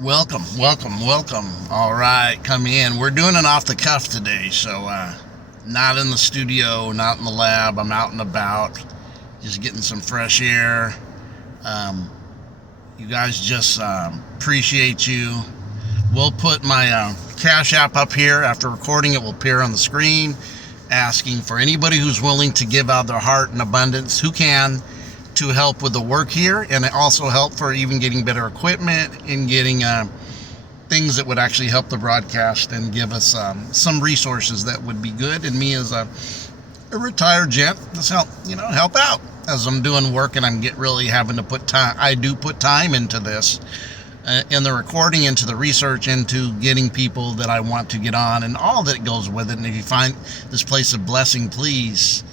Welcome. All right, come in. We're doing an off the cuff today, so not in the studio, not in the lab. I'm out and about, just getting some fresh air. You guys just appreciate you. We'll put my Cash App up here. After recording it will appear on the screen, asking for anybody who's willing to give out their heart in abundance, who can, to help with the work here, and it also help for even getting better equipment and getting things that would actually help the broadcast and give us some resources that would be good. And me as a retired gent, just help out as I'm doing work, and I'm really having to put time. I do put time into this, in the recording, into the research, into getting people that I want to get on, and all that goes with it. And if you find this place a blessing, please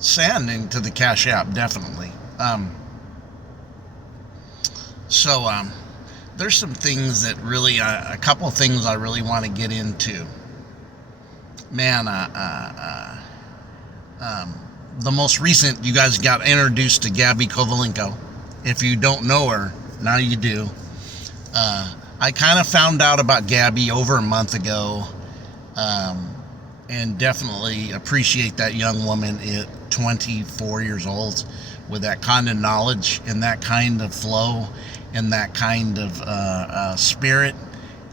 send into the Cash App, definitely. There's some things that really, a couple of things I really want to get into. Man, the most recent, you guys got introduced to Gabby Kovalenko. If you don't know her, now you do. I kind of found out about Gabby over a month ago, and definitely appreciate that young woman at 24 years old with that kind of knowledge and that kind of flow and that kind of spirit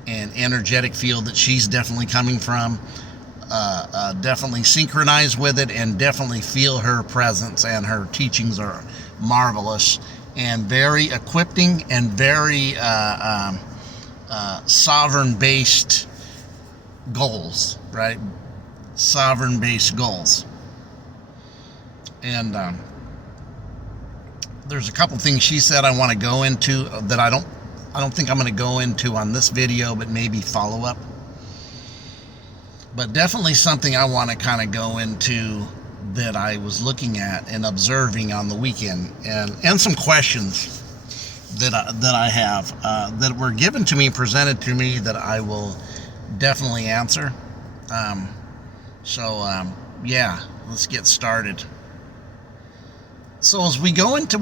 and energetic field that she's definitely coming from. Definitely synchronize with it, and definitely feel her presence, and her teachings are marvelous and very equipping and very sovereign-based goals, right? Sovereign-based goals. And there's a couple things she said I want to go into that I don't think I'm going to go into on this video, but maybe follow up. But definitely something I want to kind of go into that I was looking at and observing on the weekend, and some questions that I have that were given to me, presented to me, that I will definitely answer. Yeah, let's get started. So as we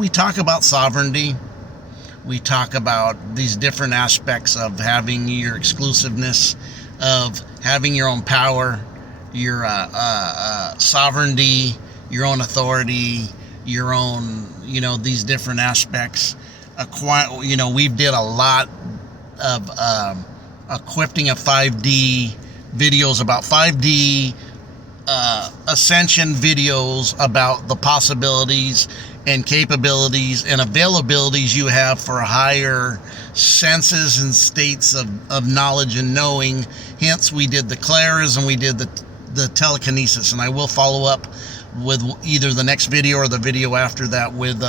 talk about sovereignty, we talk about these different aspects of having your exclusiveness, of having your own power, your sovereignty, your own authority, your own, these different aspects. We did a lot of equipping of 5D videos about 5D, ascension videos about the possibilities and capabilities and availabilities you have for higher senses and states of knowledge and knowing. Hence, we did the clairs and we did the telekinesis, and I will follow up with either the next video or the video after that with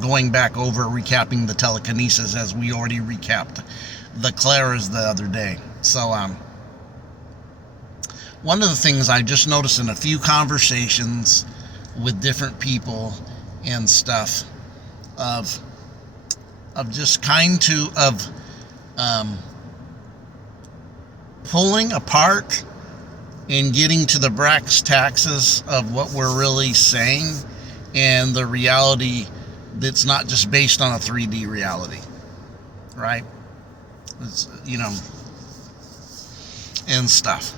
going back over, recapping the telekinesis, as we already recapped the clairs the other day. So one of the things I just noticed in a few conversations with different people and stuff of just pulling apart and getting to the brass tacks of what we're really saying, and the reality that's not just based on a 3D reality, right? It's, and stuff.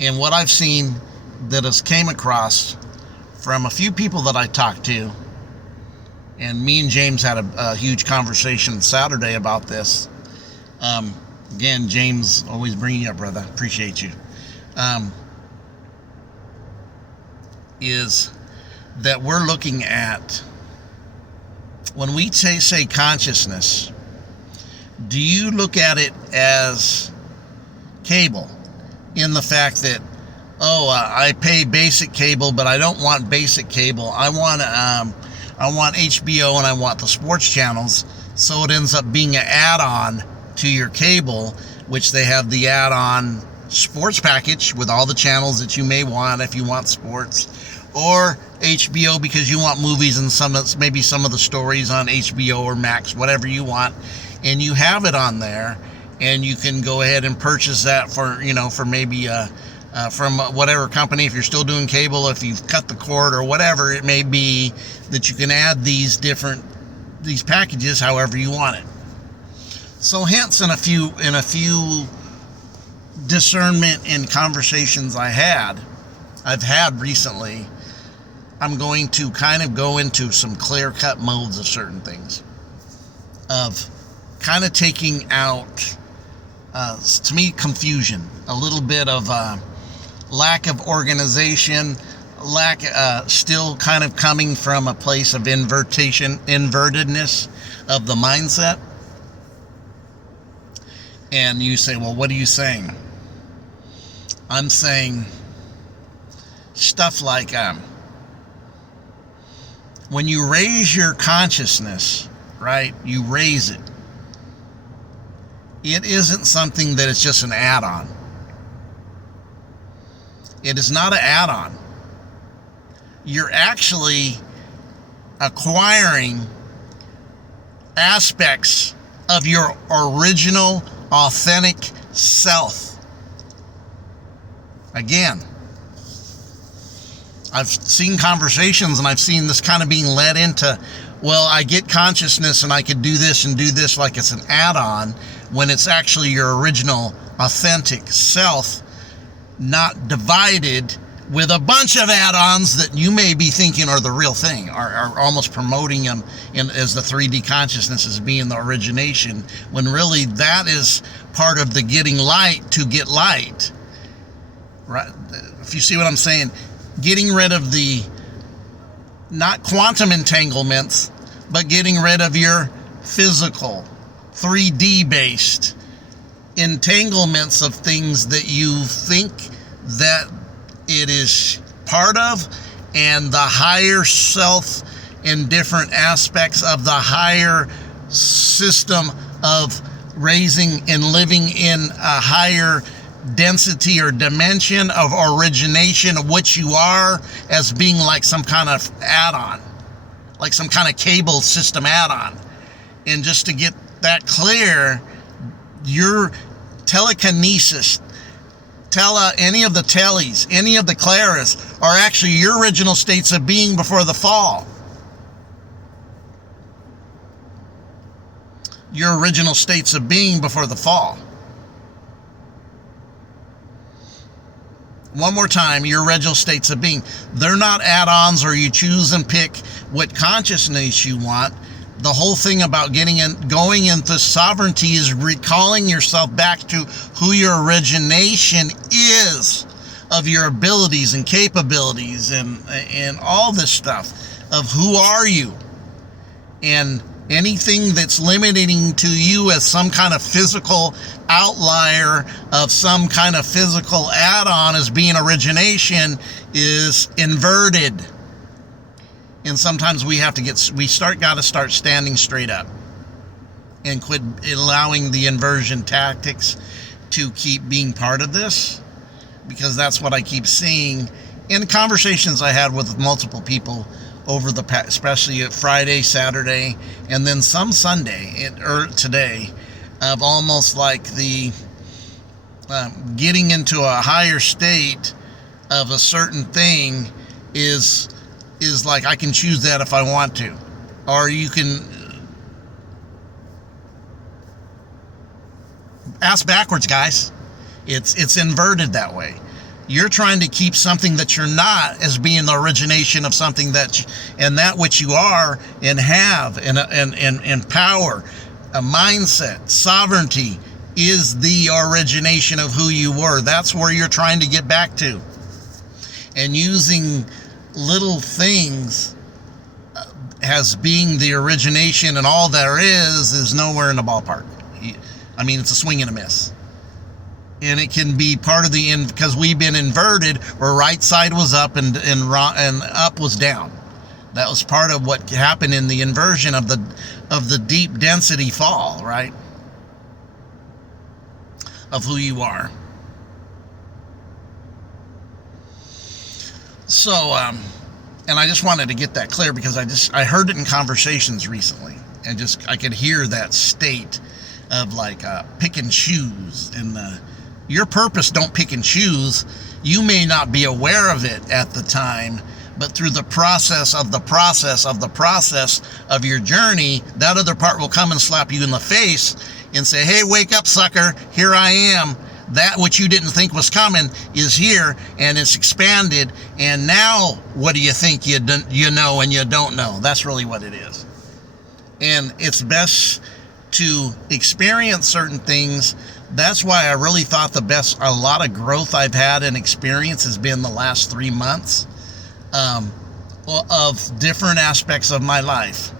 And what I've seen that has came across from a few people that I talked to, and me and James had a huge conversation Saturday about this. Again, James, always bringing you up, brother. Appreciate you. Is that we're looking at, when we say consciousness, do you look at it as cable? In the fact that, I pay basic cable, but I don't want basic cable. I want HBO and I want the sports channels. So it ends up being an add-on to your cable, which they have the add-on sports package with all the channels that you may want if you want sports, or HBO because you want movies and maybe some of the stories on HBO or Max, whatever you want, and you have it on there. And you can go ahead and purchase that for maybe from whatever company, if you're still doing cable, if you've cut the cord or whatever it may be, that you can add these different these packages however you want it. So hence in a few discernment and conversations I've had recently, I'm going to kind of go into some clear-cut modes of certain things, of kind of taking out, to me, confusion, a little bit of lack of organization, still kind of coming from a place of invertedness of the mindset. And you say, well, what are you saying? I'm saying stuff like, when you raise your consciousness, right, you raise it. It isn't something that is just an add-on. It is not an add-on. You're actually acquiring aspects of your original, authentic self. Again, I've seen conversations and I've seen this kind of being led into, well, I get consciousness and I could do this and do this like it's an add-on, when it's actually your original, authentic self, not divided with a bunch of add-ons that you may be thinking are the real thing, are almost promoting them as the 3D consciousness as being the origination, when really that is part of the getting light to get light. Right? If you see what I'm saying, getting rid of the, not quantum entanglements, but getting rid of your physical, 3D based entanglements of things that you think that it is part of, and the higher self and different aspects of the higher system of raising and living in a higher density or dimension of origination of what you are, as being like some kind of add-on, like some kind of cable system add-on. And just to get that clear, your telekinesis, any of the tellies, any of the claras are actually your original states of being before the fall. Your original states of being before the fall. One more time, your original states of being. They're not add-ons or you choose and pick what consciousness you want. The whole thing about going into sovereignty is recalling yourself back to who your origination is, of your abilities and capabilities and all this stuff of who are you. And anything that's limiting to you as some kind of physical outlier of some kind of physical add-on as being origination is inverted. And sometimes we have to got to start standing straight up and quit allowing the inversion tactics to keep being part of this, because that's what I keep seeing in conversations I had with multiple people over especially Friday, Saturday, and then some Sunday or today, of almost like the getting into a higher state of a certain thing is like, I can choose that if I want to, or you can ask backwards, guys. It's inverted that way. You're trying to keep something that you're not as being the origination of something and that which you are and have and power, a mindset, sovereignty is the origination of who you were. That's where you're trying to get back to. And using little things as being the origination and all there is nowhere in the ballpark. I mean, it's a swing and a miss. And it can be part of because we've been inverted, where right side was up and up was down. That was part of what happened in the inversion of the deep density fall, right? Of who you are. So, and I just wanted to get that clear, because I heard it in conversations recently, and I could hear that state of like pick and choose, and your purpose don't pick and choose. You may not be aware of it at the time, but through the process of your journey, that other part will come and slap you in the face and say, hey, wake up, sucker, here I am. That which you didn't think was coming is here, and it's expanded, and now what do you think you know and you don't know? That's really what it is. And it's best to experience certain things. That's why I really thought a lot of growth I've had and experience has been the last 3 months of different aspects of my life.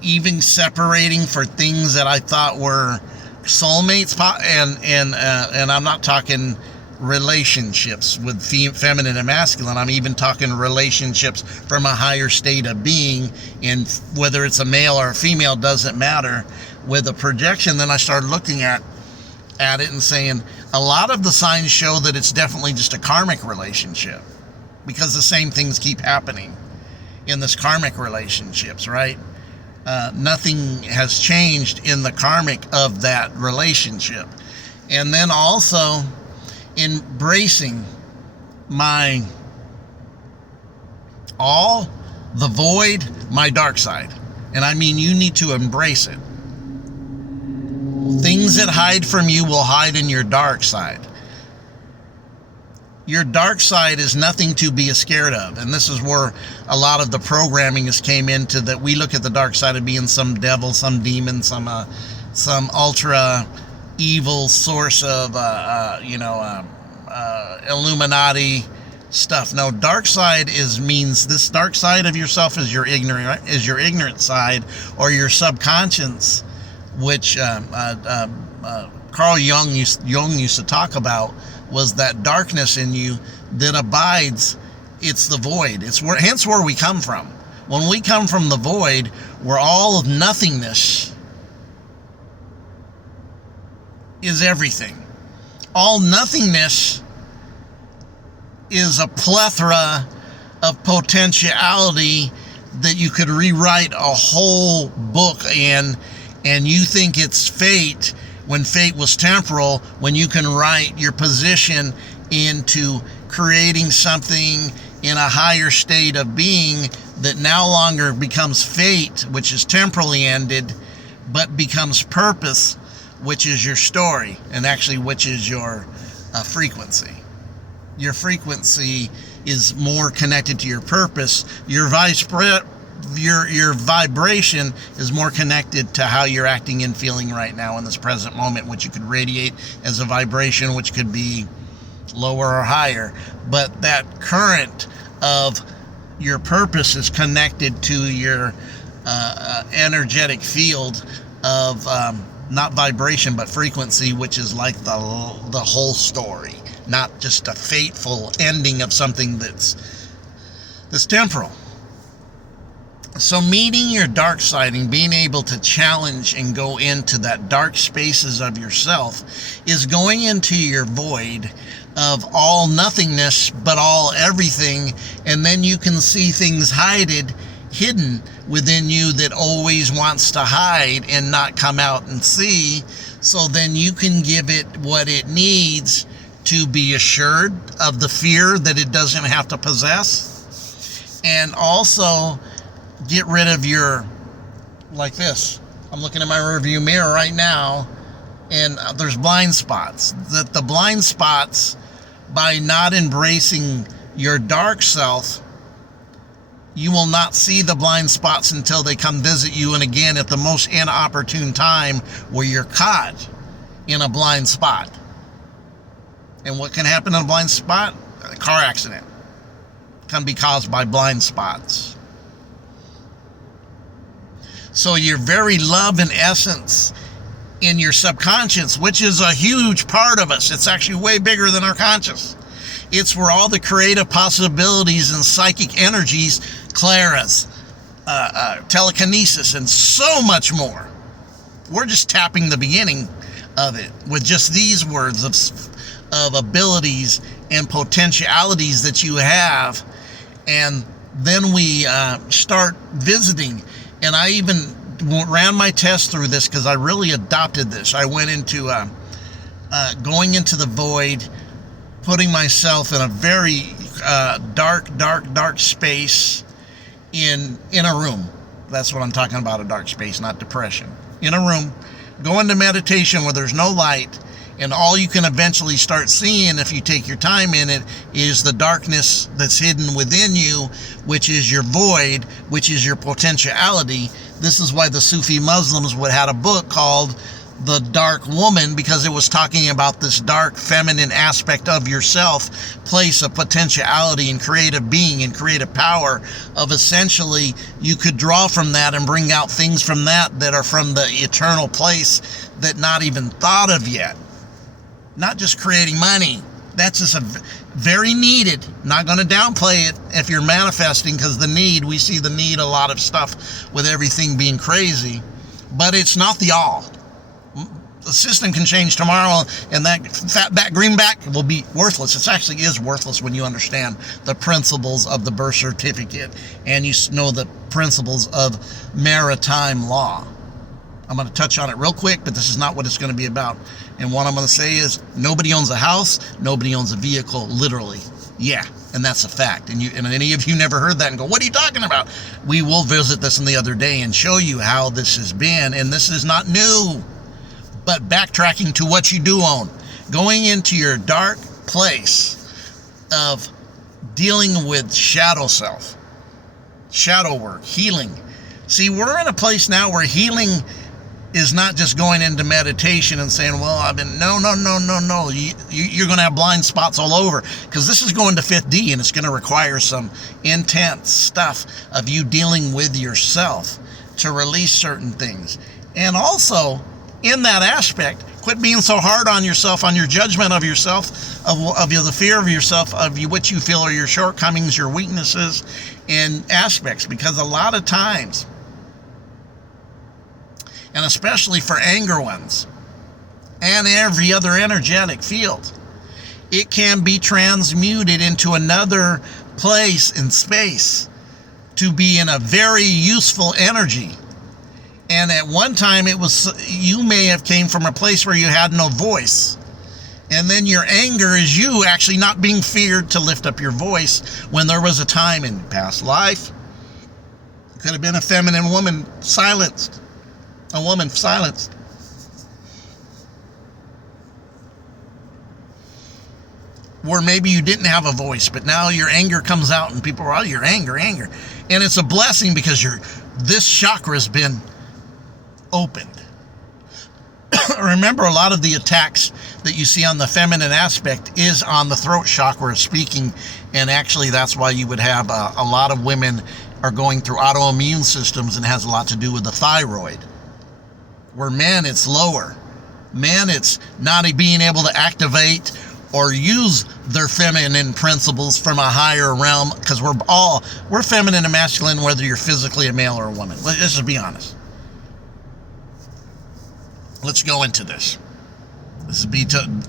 Even separating for things that I thought were soulmates, and I'm not talking relationships with feminine and masculine. I'm even talking relationships from a higher state of being, and whether it's a male or a female doesn't matter. With a projection, then I started looking at it and saying a lot of the signs show that it's definitely just a karmic relationship, because the same things keep happening in this karmic relationships, right? Nothing has changed in the karmic of that relationship. And then also embracing the void, my dark side. And I mean, you need to embrace it. Things that hide from you will hide in your dark side. Your dark side is nothing to be scared of. And this is where a lot of the programming came into, that we look at the dark side of being some devil, some demon, some ultra evil source of, Illuminati stuff. No, dark side means this dark side of yourself is your ignorant side, or your subconscious, which Carl Jung used to talk about, was that darkness in you that abides. It's the void. Hence where we come from. When we come from the void, where all of nothingness is everything. All nothingness is a plethora of potentiality that you could rewrite a whole book in, and you think it's fate, when fate was temporal, when you can write your position into creating something in a higher state of being that no longer becomes fate, which is temporally ended, but becomes purpose, which is your story, and actually which is your frequency. Your frequency is more connected to your purpose. Your vibration is more connected to how you're acting and feeling right now in this present moment, which you could radiate as a vibration, which could be lower or higher. But that current of your purpose is connected to your energetic field of not vibration, but frequency, which is like the whole story, not just a fateful ending of something that's temporal. So meeting your dark side and being able to challenge and go into that dark spaces of yourself is going into your void of all nothingness, but all everything. And then you can see things hidden within you that always wants to hide and not come out and see. So then you can give it what it needs to be assured of the fear that it doesn't have to possess. And also get rid of like this. I'm looking at my rearview mirror right now, and there's blind spots. That the blind spots, by not embracing your dark self, you will not see the blind spots until they come visit you, and again at the most inopportune time, where you're caught in a blind spot. And what can happen in a blind spot? A car accident can be caused by blind spots. So your very love and essence in your subconscious, which is a huge part of us. It's actually way bigger than our conscious. It's where all the creative possibilities and psychic energies, clairs, telekinesis, and so much more. We're just tapping the beginning of it with just these words of abilities and potentialities that you have. And then we start visiting. And I even ran my test through this because I really adopted this. I went into going into the void, putting myself in a very dark space in a room. That's what I'm talking about, a dark space, not depression. In a room, go into meditation where there's no light, and all you can eventually start seeing if you take your time in it is the darkness that's hidden within you, which is your void, which is your potentiality. This is why the Sufi Muslims would have a book called The Dark Woman, because it was talking about this dark feminine aspect of yourself, place of potentiality and creative being and creative power of essentially you could draw from that and bring out things from that are from the eternal place that not even thought of yet. Not just creating money. That's just a very needed. Not going to downplay it if you're manifesting, because we see the need a lot of stuff with everything being crazy, but it's not the all. The system can change tomorrow, and that fat back, greenback will be worthless. It actually is worthless when you understand the principles of the birth certificate and you know the principles of maritime law. I'm going to touch on it real quick, but this is not what it's going to be about. And what I'm going to say is nobody owns a house, nobody owns a vehicle, literally. Yeah, and that's a fact. And any of you never heard that and go, what are you talking about? We will visit this in the other day and show you how this has been, and this is not new. But backtracking to what you do own, going into your dark place of dealing with shadow self, shadow work, healing. See, we're in a place now where healing is not just going into meditation and saying, well, no. You're going to have blind spots all over, because this is going to 5th D, and it's going to require some intense stuff of you dealing with yourself to release certain things. And also, in that aspect, quit being so hard on yourself, on your judgment of yourself, of the fear of yourself, of what you feel are your shortcomings, your weaknesses, and aspects, because a lot of times, and especially for anger ones, and every other energetic field, it can be transmuted into another place in space to be in a very useful energy. And at one time, you may have came from a place where you had no voice. And then your anger is you actually not being feared to lift up your voice when there was a time in past life. It could have been a feminine woman silenced. A woman silenced. Where maybe you didn't have a voice, but now your anger comes out and people are, oh, your anger. And it's a blessing because this chakra has been opened. Remember, a lot of the attacks that you see on the feminine aspect is on the throat chakra speaking, and actually that's why you would have a lot of women are going through autoimmune systems, and it has a lot to do with the thyroid. Where men, it's lower. Men, it's not being able to activate or use their feminine principles from a higher realm, because we're feminine and masculine whether you're physically a male or a woman. Let's just be honest. Let's go into this.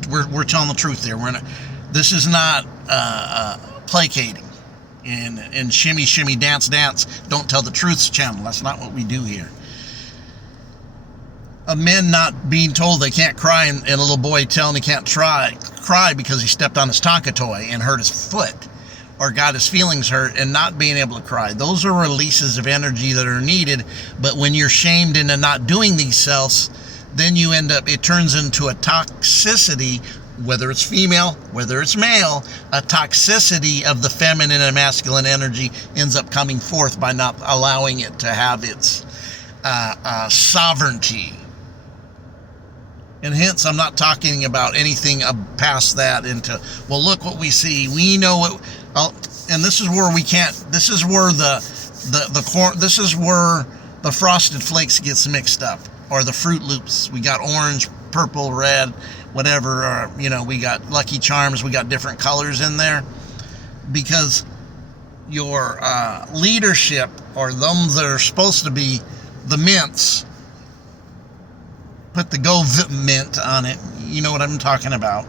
We're telling the truth there. This is not placating and shimmy dance. Don't tell the truth channel. That's not what we do here. A men not being told they can't cry, and a little boy telling he can't cry because he stepped on his Tonka toy and hurt his foot or got his feelings hurt, and not being able to cry. Those are releases of energy that are needed. But when you're shamed into not doing these selves, then it turns into a toxicity, whether it's female, whether it's male. A toxicity of the feminine and masculine energy ends up coming forth by not allowing it to have its sovereignty. And hence, I'm not talking about anything past that into, well, look what we see. We know what, and this is where we can't, this is where this is where the Frosted Flakes gets mixed up, or the Fruit Loops. We got orange, purple, red, whatever, we got Lucky Charms, we got different colors in there, because your leadership, or them that are supposed to be the mints, put the Go mint on it, you know what I'm talking about.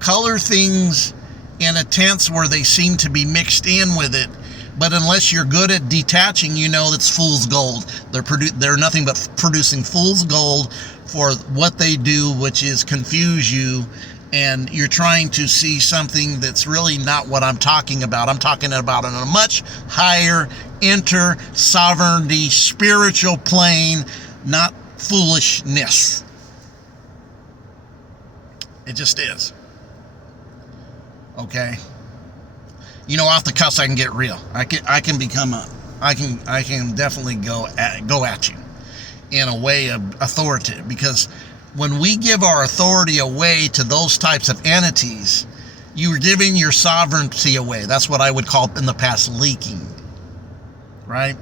Color things in a tense where they seem to be mixed in with it, but unless you're good at detaching, it's fool's gold. They're nothing but producing fool's gold for what they do, which is confuse you and you're trying to see something that's really not what I'm talking about. I'm talking about on a much higher inter-sovereignty spiritual plane, not foolishness. It just is. Okay? You know, off the cuffs I can get real. I can definitely go at you in a way of authoritative, because when we give our authority away to those types of entities, you're giving your sovereignty away. That's what I would call in the past leaking, right?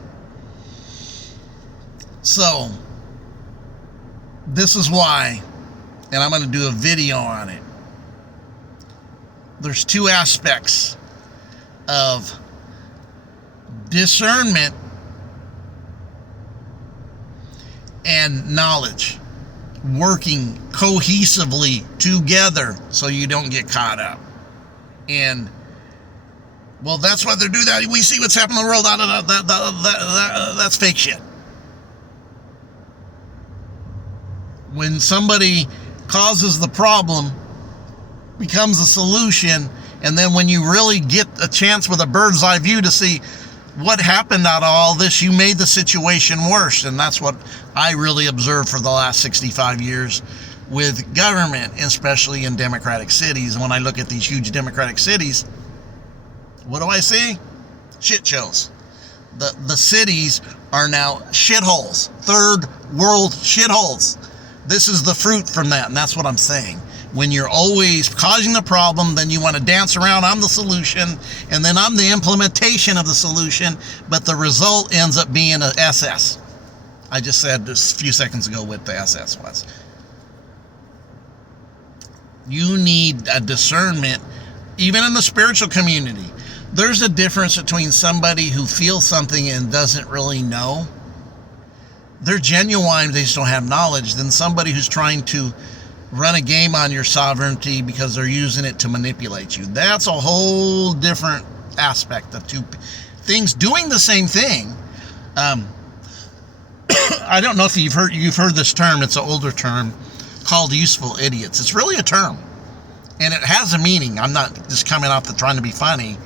So this is why, and I'm going to do a video on it. There's two aspects of discernment and knowledge working cohesively together so you don't get caught up. And, well, that's why they do that. We see what's happening in the world. That's fake shit. When somebody causes the problem, becomes a solution, and then when you really get a chance with a bird's eye view to see what happened out of all this, you made the situation worse. And that's what I really observed for the last 65 years with government, especially in democratic cities. When I look at these huge democratic cities, what do I see? Shit shows. The cities are now shitholes, third world shitholes. This is the fruit from that, and that's what I'm saying. When you're always causing the problem, then you want to dance around, I'm the solution, and then I'm the implementation of the solution, but the result ends up being an SS. I just said this a few seconds ago what the SS was. You need a discernment, even in the spiritual community. There's a difference between somebody who feels something and doesn't really know. They're genuine, they just don't have knowledge, than somebody who's trying to run a game on your sovereignty because they're using it to manipulate you. That's a whole different aspect of two things doing the same thing. I don't know if you've heard this term. It's an older term called useful idiots. It's really a term, and it has a meaning. I'm not just coming off the trying to be funny.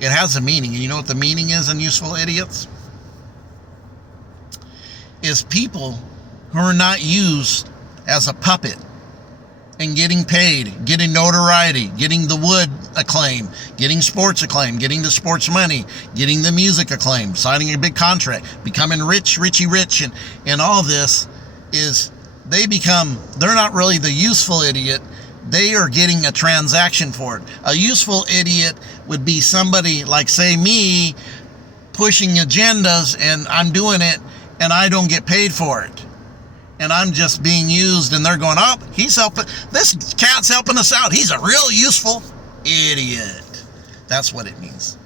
It has a meaning, and you know what the meaning is in useful idiots? Is people who are not used as a puppet and getting paid, getting notoriety, getting the wood acclaim, getting sports acclaim, getting the sports money, getting the music acclaim, signing a big contract, becoming richy rich, and all this is they're not really the useful idiot. They are getting a transaction for it. A useful idiot would be somebody like, say, me, pushing agendas, and I'm doing it, and I don't get paid for it. And I'm just being used, and they're going, oh, this cat's helping us out. He's a real useful idiot. That's what it means.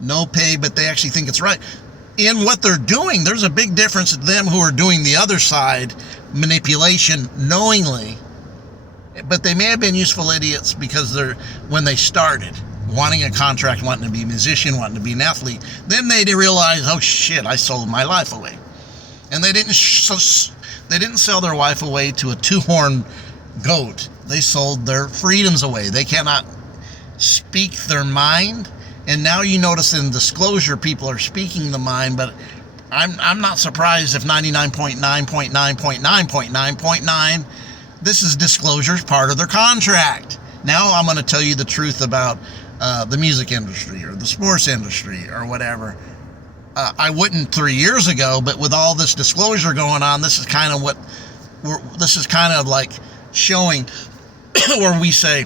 No pay, but they actually think it's right. In what they're doing, there's a big difference in them who are doing the other side, manipulation, knowingly. But they may have been useful idiots because when they started, wanting a contract, wanting to be a musician, wanting to be an athlete, then they realize, oh shit, I sold my life away. And they didn't sell their wife away to a two-horned goat. They sold their freedoms away. They cannot speak their mind. And now you notice in disclosure, people are speaking the mind, but I'm not surprised if 99.9.9.9.9.9, this is disclosure, part of their contract. Now I'm going to tell you the truth about the music industry or the sports industry or whatever. I wouldn't 3 years ago, but with all this disclosure going on, this is kind of like showing where we say,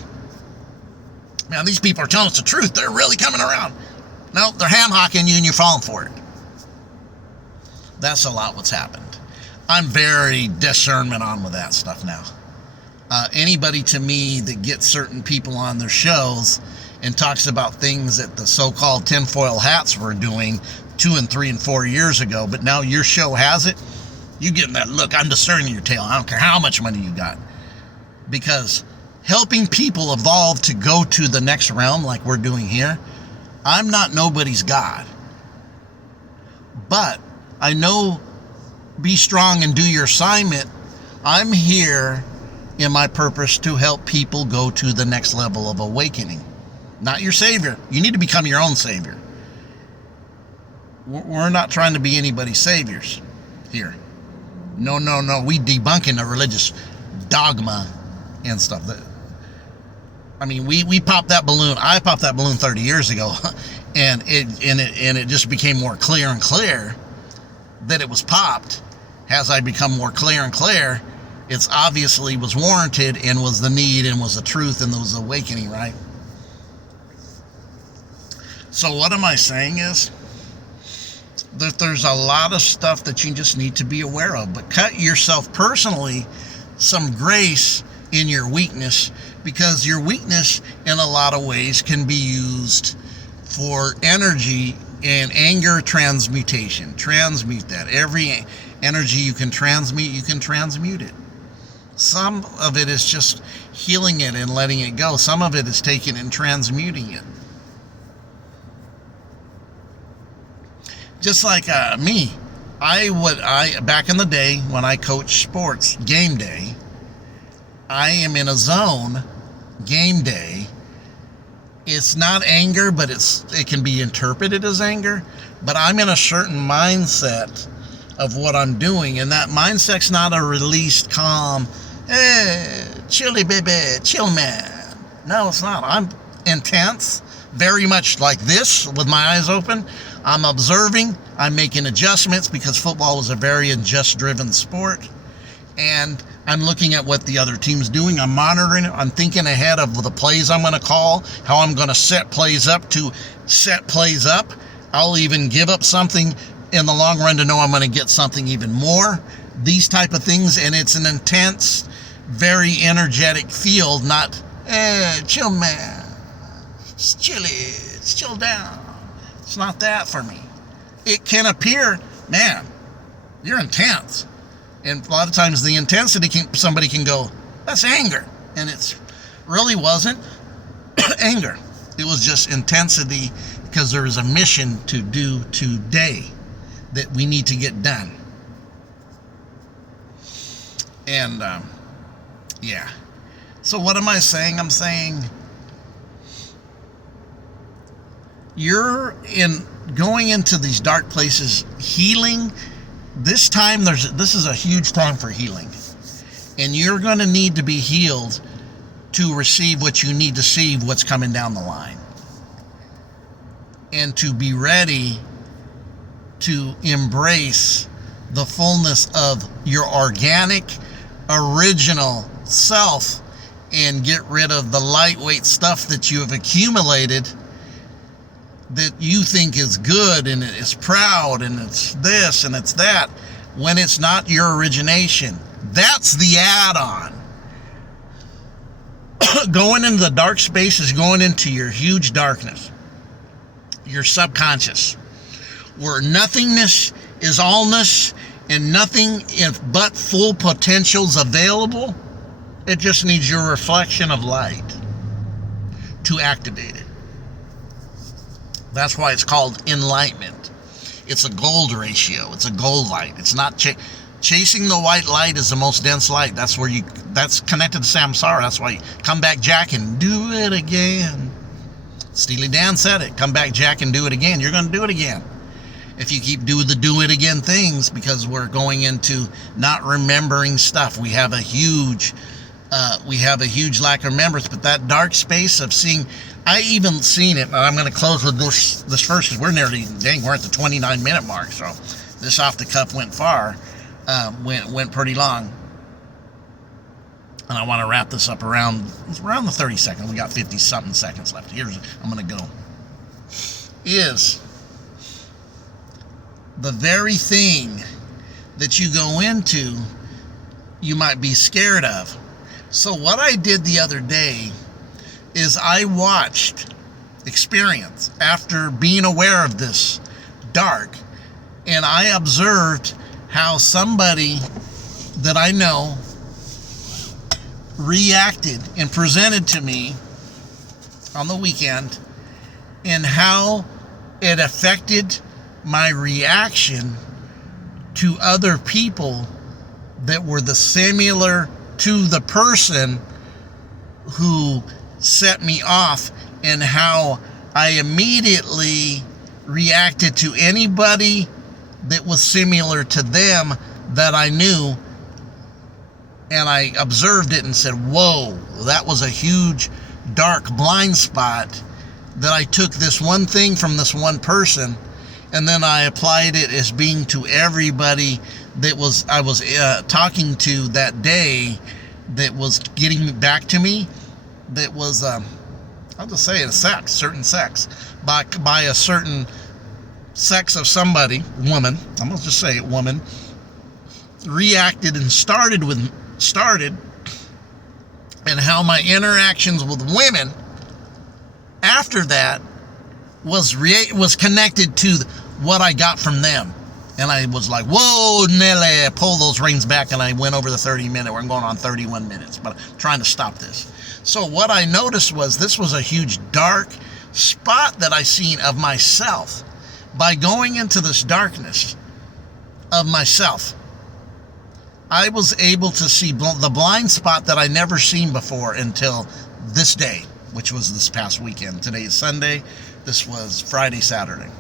man, these people are telling us the truth. They're really coming around. No, they're ham-hocking you and you're falling for it. That's a lot what's happened. I'm very discernment on with that stuff now. Anybody to me that gets certain people on their shows and talks about things that the so-called tinfoil hats were doing 2 and 3 and 4 years ago, but now your show has it, you getting that look, I'm discerning your tail. I don't care how much money you got. Because helping people evolve to go to the next realm like we're doing here, I'm not nobody's God. But I know, be strong and do your assignment. I'm here in my purpose to help people go to the next level of awakening. Not your savior. You need to become your own savior. We're not trying to be anybody's saviors here. No. We debunking a religious dogma and stuff. We popped that balloon. I popped that balloon 30 years ago, and it just became more clear and clear that it was popped. As I become more clear and clear, it's obviously was warranted and was the need and was the truth and was awakening, right? So what am I saying is that there's a lot of stuff that you just need to be aware of, but cut yourself personally some grace in your weakness, because your weakness in a lot of ways can be used for energy and anger transmutation. Transmute that. Every energy you can transmute it. Some of it is just healing it and letting it go. Some of it is taking and transmuting it. Just like me, I back in the day when I coached sports, game day, I am in a zone, game day. It's not anger, but it can be interpreted as anger. But I'm in a certain mindset of what I'm doing, and that mindset's not a released, calm, hey, chilly baby, chill man. No, it's not. I'm intense, very much like this, with my eyes open. I'm observing, I'm making adjustments, because football was a very adjust-driven sport. And I'm looking at what the other team's doing. I'm monitoring it. I'm thinking ahead of the plays I'm going to call, how I'm going to set plays up to set plays up. I'll even give up something in the long run to know I'm going to get something even more. These type of things. And it's an intense, very energetic field, not, chill man, it's chilly, it's chill down. It's not that for me. It can appear, man, you're intense. And a lot of times the intensity somebody can go, that's anger. And it really wasn't anger. It was just intensity, because there is a mission to do today that we need to get done. And, yeah. So what am I saying? I'm saying you're going into these dark places, healing. This time, this is a huge time for healing. And you're going to need to be healed to receive what you need to see, what's coming down the line. And to be ready to embrace the fullness of your organic, original self, and get rid of the lightweight stuff that you have accumulated that you think is good and it's proud and it's this and it's that, when it's not your origination. That's the add-on. Going into the dark space is going into your huge darkness, your subconscious, where nothingness is allness and nothing but full potential's available. It just needs your reflection of light to activate it. That's why it's called enlightenment. It's a gold ratio. It's a gold light. It's not chasing the white light is the most dense light. That's connected to samsara. That's why you come back, Jack, and do it again. Steely Dan said it. Come back, Jack, and do it again. You're going to do it again. If you keep doing the do it again things, because we're going into not remembering stuff. We have a huge lack of remembrance. But that dark space of seeing, I even seen it, and I'm going to close with this first, because we're at the 29-minute mark, so this off the cuff went far, went pretty long, and I want to wrap this up around the 30 seconds. We got 50-something seconds left. I'm going to go. Is the very thing that you go into, you might be scared of. So what I did the other day is I watched experience after being aware of this dark, and I observed how somebody that I know reacted and presented to me on the weekend, and how it affected my reaction to other people that were the similar to the person who set me off, and how I immediately reacted to anybody that was similar to them that I knew, and I observed it and said, whoa, that was a huge dark blind spot, that I took this one thing from this one person, and then I applied it as being to everybody that I was talking to that day, that was getting back to me, that was I'll just say it, certain sex, by a certain sex of somebody, woman, I'm gonna just say it, woman, reacted and started, and how my interactions with women after that was connected to what I got from them. And I was like, whoa, Nelly, pull those reins back, and I went over the 30-minute. We're going on 31 minutes, but I'm trying to stop this. So what I noticed was this was a huge dark spot that I seen of myself. By going into this darkness of myself, I was able to see the blind spot that I never seen before until this day, which was this past weekend. Today is Sunday. This was Friday, Saturday.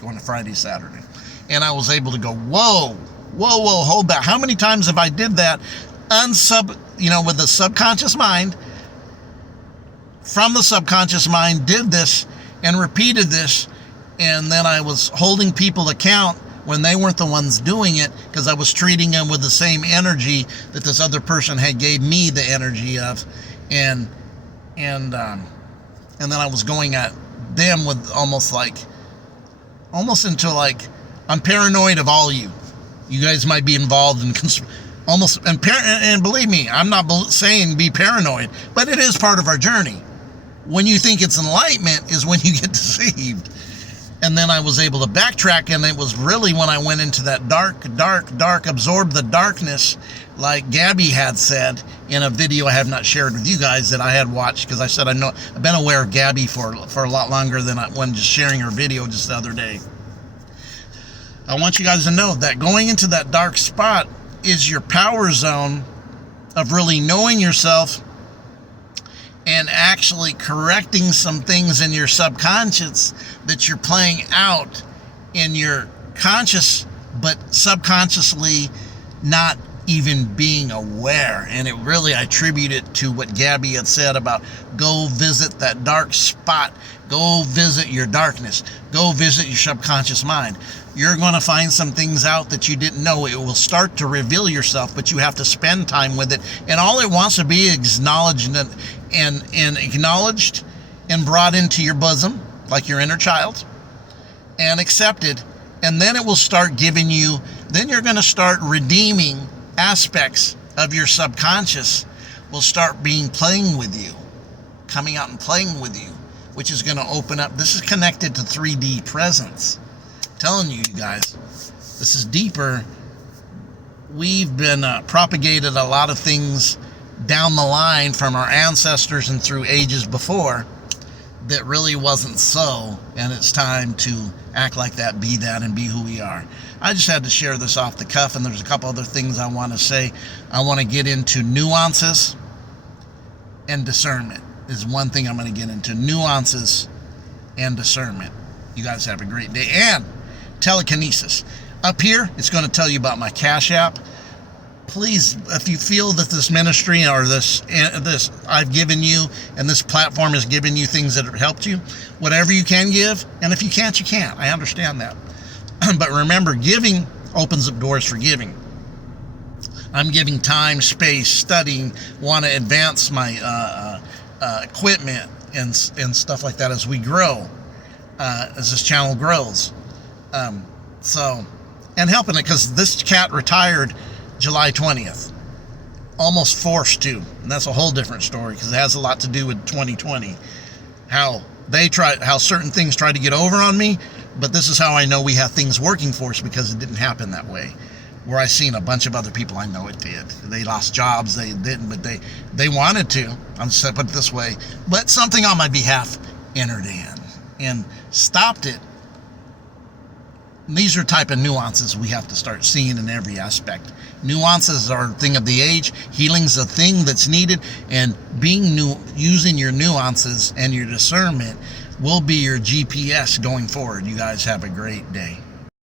Going to Friday, Saturday. And I was able to go, whoa, hold back. How many times have I did that with the subconscious mind, from the subconscious mind, did this and repeated this, and then I was holding people account when they weren't the ones doing it, because I was treating them with the same energy that this other person had gave me the energy of, and then I was going at them with almost into like, I'm paranoid of all you. You guys might be involved in and believe me, I'm not saying be paranoid, but it is part of our journey. When you think it's enlightenment is when you get deceived. And then I was able to backtrack, and it was really when I went into that dark, absorbed the darkness, like Gabby had said in a video I have not shared with you guys that I had watched, because I said I've been aware of Gabby for a lot longer than when just sharing her video just the other day. I want you guys to know that going into that dark spot is your power zone of really knowing yourself and actually correcting some things in your subconscious that you're playing out in your conscious, but subconsciously not even being aware. And it really, I attribute it to what Gabby had said about go visit that dark spot, go visit your darkness, go visit your subconscious mind. You're going to find some things out that you didn't know. It will start to reveal yourself, but you have to spend time with it. And all it wants to be acknowledged and acknowledged and brought into your bosom, like your inner child, and accepted. And then it will start giving you, then you're going to start redeeming aspects of your subconscious, will start playing with you, coming out and playing with you, which is going to open up. This is connected to 3D presence. Telling you guys, this is deeper. We've been propagated a lot of things down the line from our ancestors and through ages before that really wasn't so, and it's time to act like that, be that, and be who we are. I just had to share this off the cuff, and there's a couple other things I want to say. I want to get into nuances and discernment is one thing I'm going to get into. Nuances and discernment. You guys have a great day. And telekinesis. Up here, it's going to tell you about my Cash App. Please, if you feel that this ministry or this I've given you, and this platform has given you things that have helped you, whatever you can give, and if you can't, you can't. I understand that. But remember, giving opens up doors for giving. I'm giving time, space, studying, want to advance my equipment and stuff like that as we grow, as this channel grows. And helping it, because this cat retired July 20th, almost forced to, and that's a whole different story, because it has a lot to do with 2020, how certain things tried to get over on me, but this is how I know we have things working for us, because it didn't happen that way. Where I seen a bunch of other people, I know it did. They lost jobs, they didn't, but they wanted to. I'm just going to put it this way. But something on my behalf entered in and stopped it these are type of nuances we have to start seeing in every aspect. Nuances are a thing of the age. Healing's a thing that's needed, and using your nuances and your discernment will be your GPS going forward. You guys have a great day.